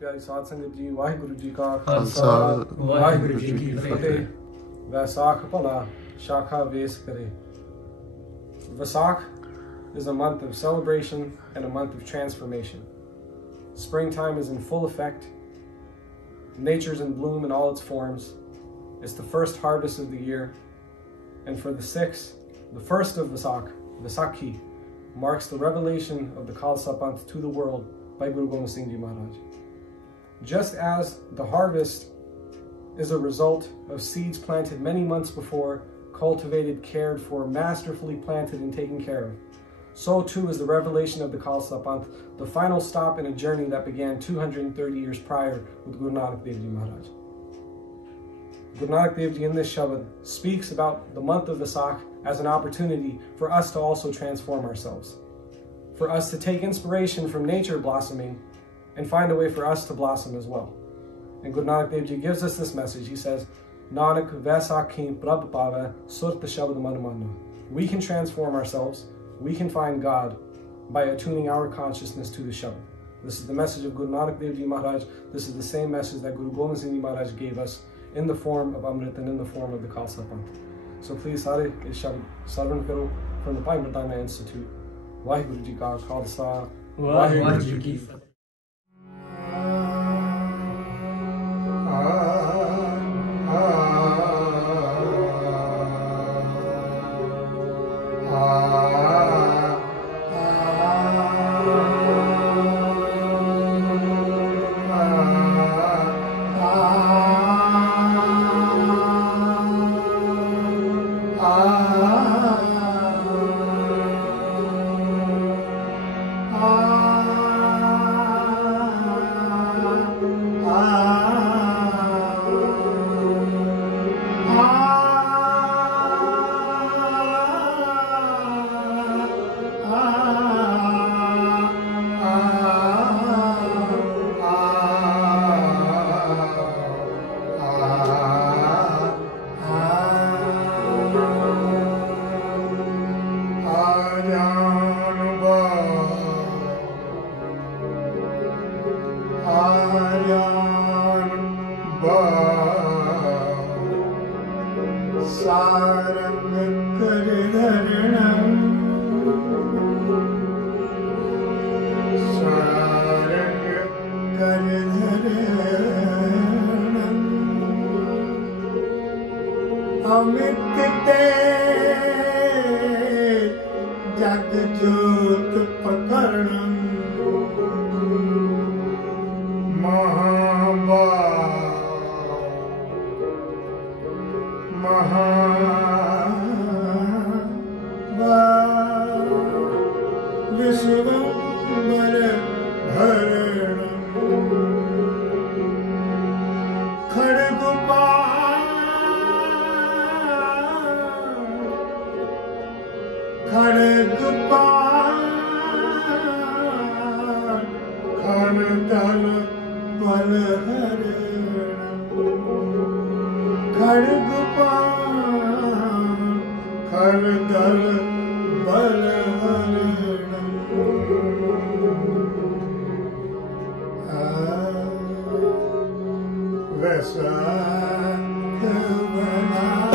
प्यारी साध संगत जी, वाहिगुरु जी का खालसा वाहिगुरु जी की फतेह। वैसाख भला शाखा वेस करे. Vasak is a month of celebration and a month of transformation. Springtime is in full effect. Nature's in bloom in all its forms. It's the first harvest of the year. And for the first of Vasak, Vaisakhi, marks the revelation of the Khalsa Panth to the world by Guru Gobind Singh Ji Maharaj. Just as the harvest is a result of seeds planted many months before, cultivated, cared for, masterfully planted and taken care of, so too is the revelation of the Khalsa Panth, the final stop in a journey that began 230 years prior with Guru Nanak Dev Ji Maharaj. Guru Nanak Dev Ji in this Shabad speaks about the month of Vasak as an opportunity for us to also transform ourselves, for us to take inspiration from nature blossoming and find a way for us to blossom as well. And Guru Nanak Dev Ji gives us this message. He says, Nanak Vaisakhi Prabh Pave Surt Shabad Manamana. We can transform ourselves, we can find God by attuning our consciousness to the Shabad. This is the message of Guru Nanak Dev Ji Maharaj. This is the same message that Guru Gobind Singh Ji Maharaj gave us in the form of Amrit and in the form of the Khalsa Panth. So please, Sare is Shabad Sarvan Karo from the Bhai Mardana Institute. Vaheguru Ji Ka Khalsa, Vaheguru Ji Ki Fateh. Vasak Bala